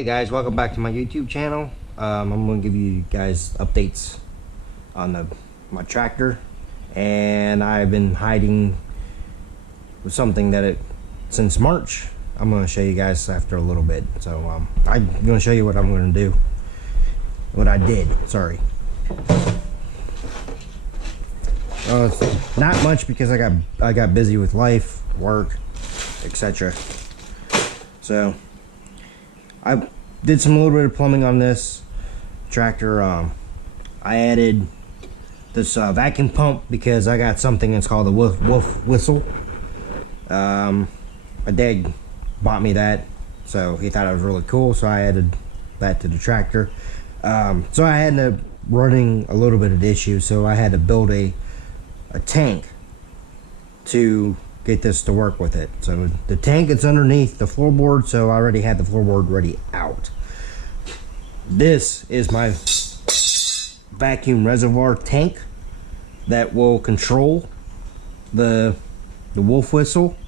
Hey guys, welcome back to my YouTube channel. I'm going to give you guys updates on my tractor, and I've been hiding with something that since March. I'm going to show you guys after a little bit. So I'm going to show you what I'm going to do, what I did. Sorry. It's not much because I got busy with life, work, etc. So I did a little bit of plumbing on this tractor. I added this vacuum pump because I got something that's called the wolf whistle. My dad bought me that, so he thought it was really cool, so I added that to the tractor. So I ended up running a little bit of issues, so I had to build a tank to get this to work with it. So the tank is underneath the floorboard, so I already had the floorboard ready out. This is my vacuum reservoir tank that will control the wolf whistle.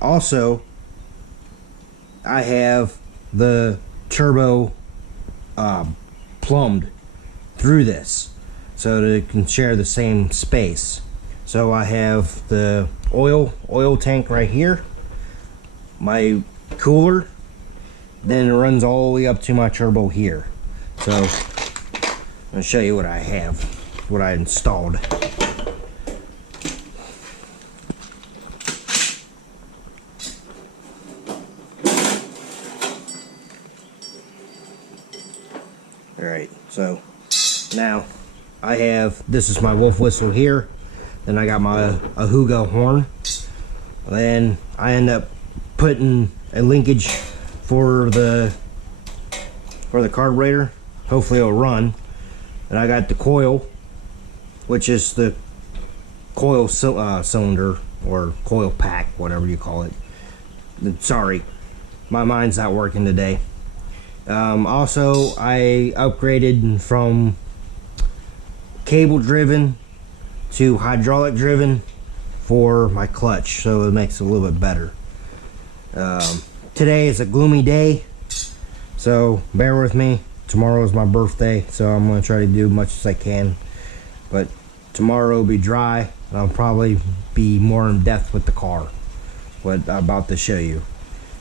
Also, I have the turbo plumbed through this so that it can share the same space. So I have the oil tank right here, my cooler, then it runs all the way up to my turbo here. So I'm going to show you what I have, what I installed. Alright, so now I have, this is my wolf whistle here. Then I got my Ahuga horn. Then I end up putting a linkage for the carburetor. Hopefully it'll run. And I got the coil, which is the coil cylinder or coil pack, whatever you call it. Sorry, my mind's not working today. Also, I upgraded from cable driven to hydraulic driven for my clutch, so it makes it a little bit better. Today is a gloomy day, so bear with me. Tomorrow is my birthday, so I'm going to try to do as much as I can, but tomorrow will be dry and I'll probably be more in depth with the car, what I'm about to show you.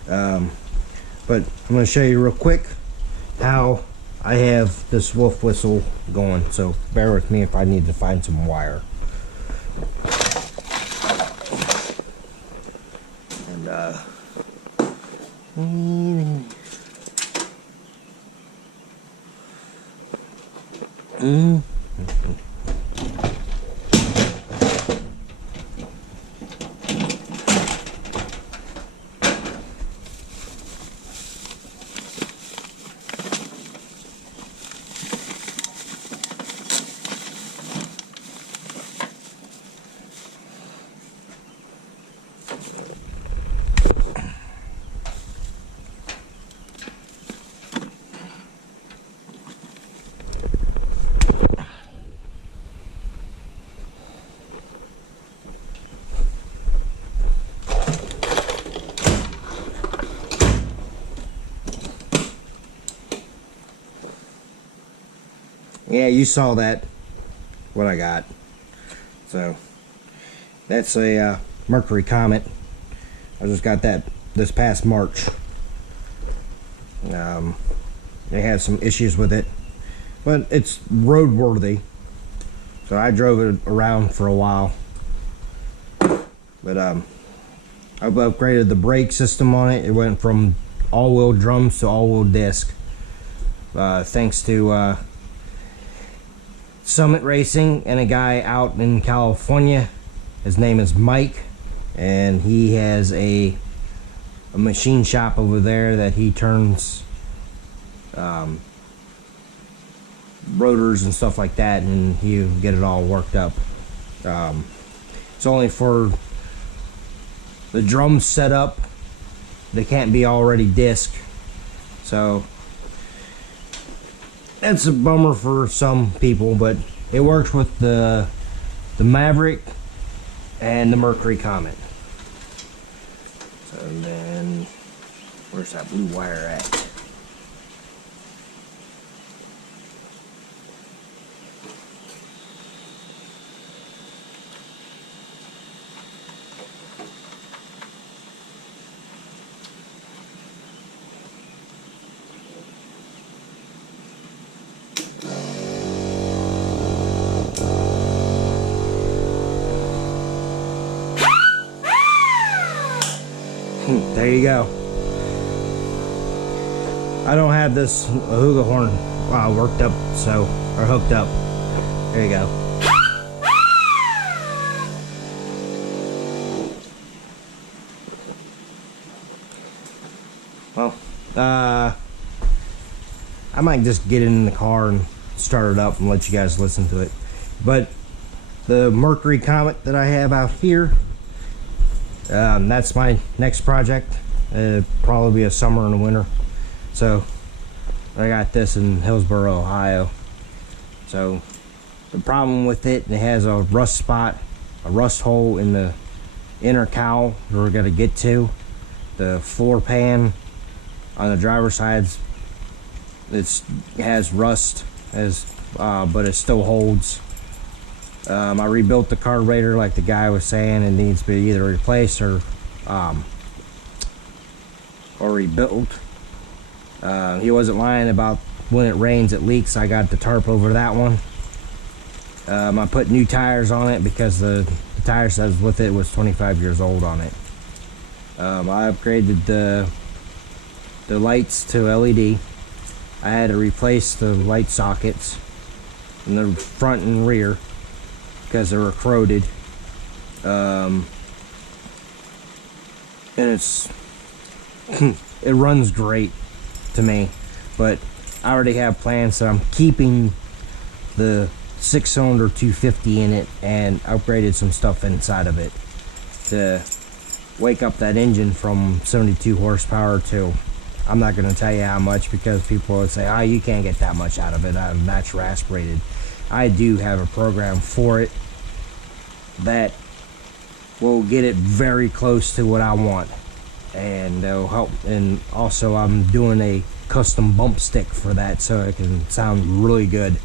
But I'm going to show you real quick how I have this wolf whistle going, so bear with me if I need to find some wire. And yeah, you saw that, what I got. So that's a Mercury Comet. I just got that this past March. They had some issues with it, but it's roadworthy, so I drove it around for a while. But I've upgraded the brake system on it. It went from all-wheel drums to all-wheel disc, thanks to Summit Racing and a guy out in California. His name is Mike, and he has a machine shop over there that he turns rotors and stuff like that, and he'll get it all worked up. It's only for the drums set up. They can't be already disc, so that's a bummer for some people, but it works with the Maverick and the Mercury Comet. So then, where's that blue wire at? There you go. I don't have this hookah horn worked up, or hooked up. There you go. Well, I might just get in the car and start it up and let you guys listen to it. But the Mercury Comet that I have out here, that's my next project. It'll probably be a summer and a winter. So I got this in Hilsboro, Ohio. So the problem with it has a rust spot, a rust hole in the inner cowl we're gonna get to. The floor pan on the driver's side, it has rust, but it still holds. I rebuilt the carburetor like the guy was saying. It needs to be either replaced or rebuilt. He wasn't lying about when it rains it leaks. I got the tarp over that one. I put new tires on it because the tire says with it was 25 years old on it. I upgraded the lights to LED. I had to replace the light sockets in the front and rear because they were corroded. And it runs great to me, but I already have plans, so I'm keeping the 6-cylinder 250 in it and upgraded some stuff inside of it to wake up that engine from 72 horsepower to, I'm not going to tell you how much because people would say, oh, you can't get that much out of it, natural aspirated. I do have a program for it that will get it very close to what I want, and it'll help. And also I'm doing a custom bump stick for that so it can sound really good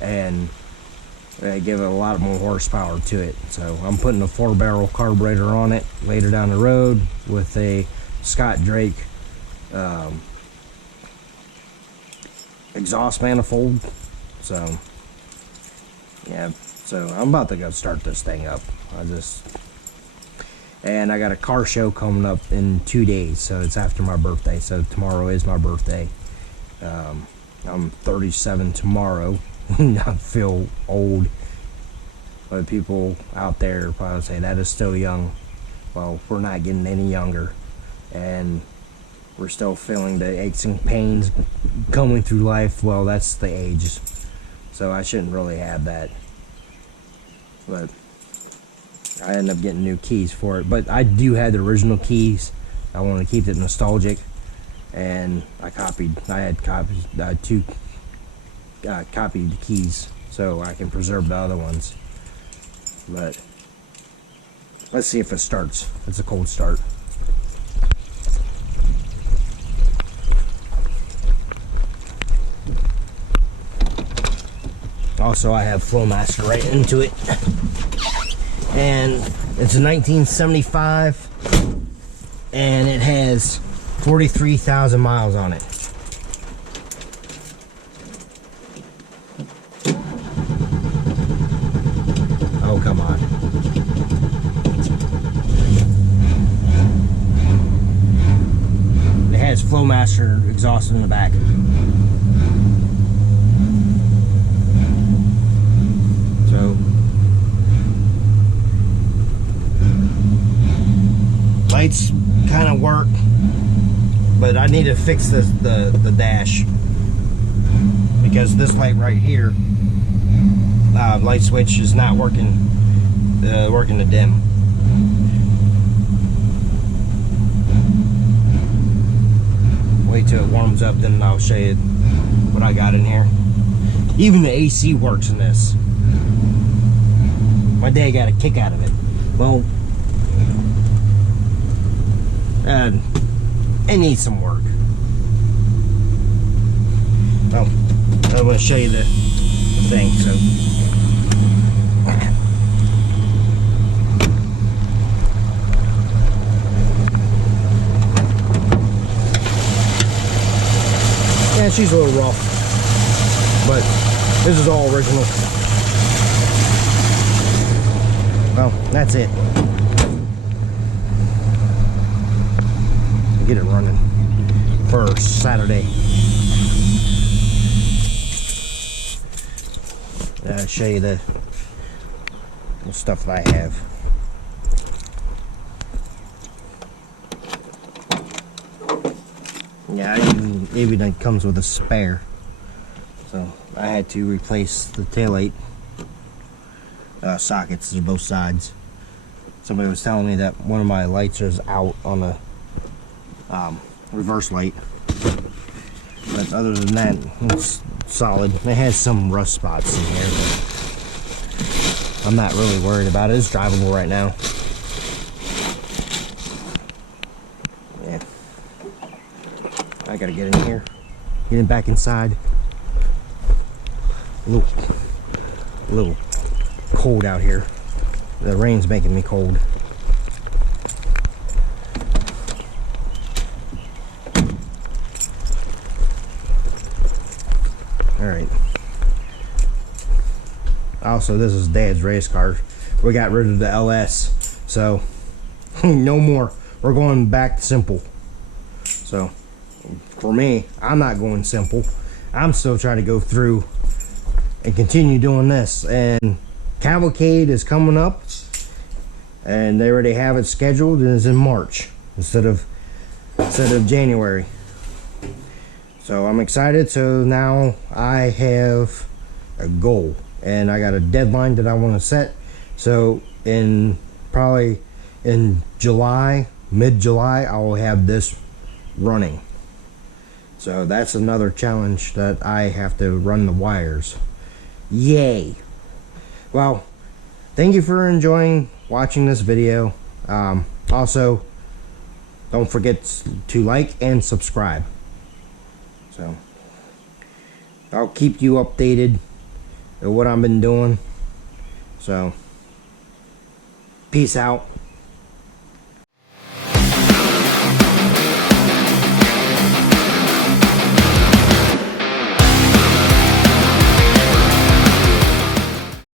and give it a lot more horsepower to it. So I'm putting a 4-barrel carburetor on it later down the road with a Scott Drake exhaust manifold. So yeah, so I'm about to go start this thing up. And I got a car show coming up in 2 days, so it's after my birthday. So tomorrow is my birthday. I'm 37 tomorrow. I feel old, but people out there probably say that is still young. Well, we're not getting any younger, and we're still feeling the aches and pains coming through life. Well, that's the age, so I shouldn't really have that. But I ended up getting new keys for it, but I do have the original keys. I want to keep it nostalgic, and I had copies, copied the keys so I can preserve the other ones. But let's see if it starts. It's a cold start. Also, I have Flowmaster right into it, and it's a 1975, and it has 43,000 miles on it. Oh, come on. It has Flowmaster exhaust in the back. So lights kind of work, but I need to fix the dash, because this light right here, light switch is not working to dim. Wait till it warms up, then I'll show you what I got in here. Even the AC works in this. My dad got a kick out of it. Well, it needs some work. Oh, I'm going to show you the thing. So, yeah, she's a little rough, but this is all original. Well, that's it. get it running for Saturday. I'll show you the stuff that I have. Yeah, it even comes with a spare. So I had to replace the taillight sockets to both sides. Somebody was telling me that one of my lights is out on the reverse light. But other than that, it's solid. It has some rust spots in here, but I'm not really worried about it. It's drivable right now. Yeah. I gotta get in here. Getting back inside. A little cold out here. The rain's making me cold. Alright. Also, this is Dad's race car. We got rid of the LS. So, no more. We're going back to simple. So, for me, I'm not going simple. I'm still trying to go through and continue doing this. And Cavalcade is coming up. And they already have it scheduled, and it's in March instead of January. So I'm excited. So now I have a goal, and I got a deadline that I want to set. So probably in July, mid-July, I will have this running. So that's another challenge that I have to run the wires. Yay! Well, thank you for enjoying watching this video. Also, don't forget to like and subscribe. So I'll keep you updated of what I've been doing. So peace out.